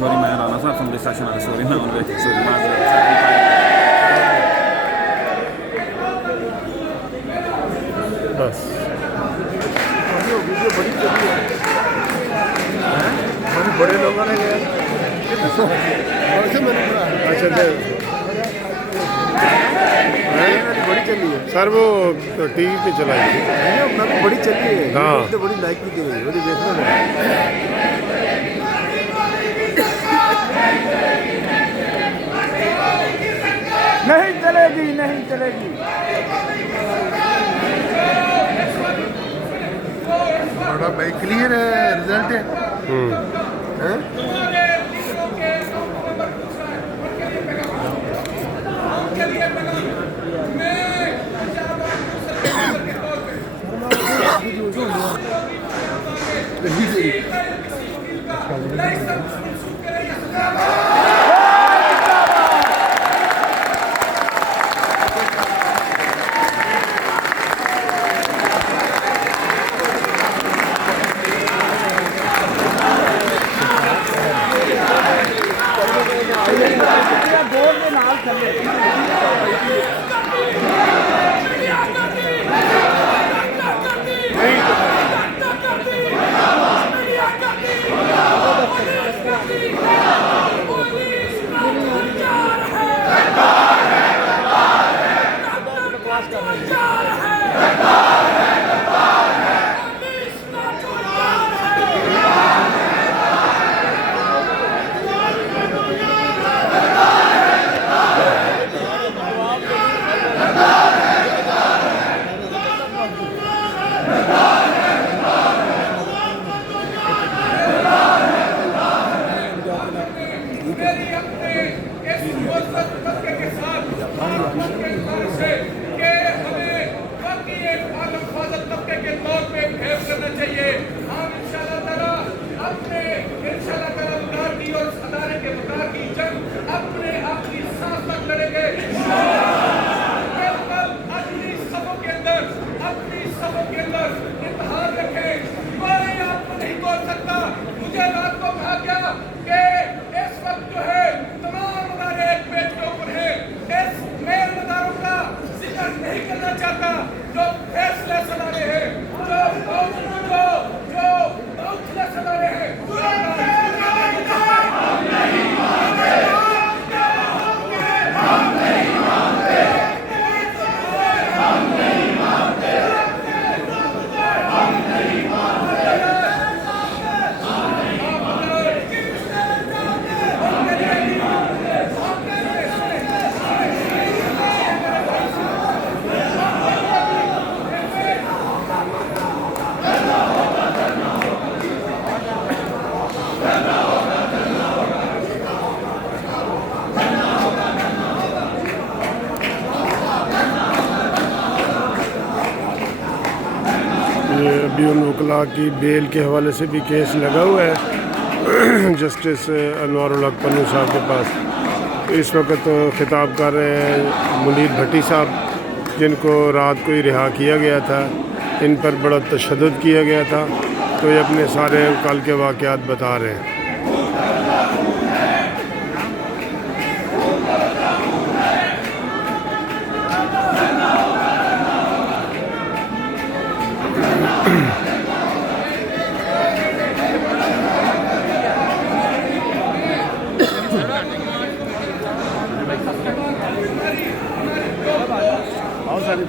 Sorry, man, I'm not from this section. Sorry, no, sorry, बस बड़े लोगों ने गया अच्छा बड़ी चली है सर, वो टीवी पे चलाई थी, बड़ी चली है। हाँ, बड़ी लाइक भी की गई, बड़ी देखने में। नहीं चलेगी, नहीं चलेगी। बड़ा भाई क्लियर है रिजल्ट है। अभी उन वकला की बेल के हवाले से भी केस लगा हुआ है जस्टिस अनवारुल हक पन्नू साहब के पास। इस वक्त खिताब कर रहे हैं मुनीर भट्टी साहब, जिनको रात को ही रिहा किया गया था। इन पर बड़ा तशद्दुद किया गया था, तो ये अपने सारे कल के वाक़यात बता रहे हैं। बहुत सारी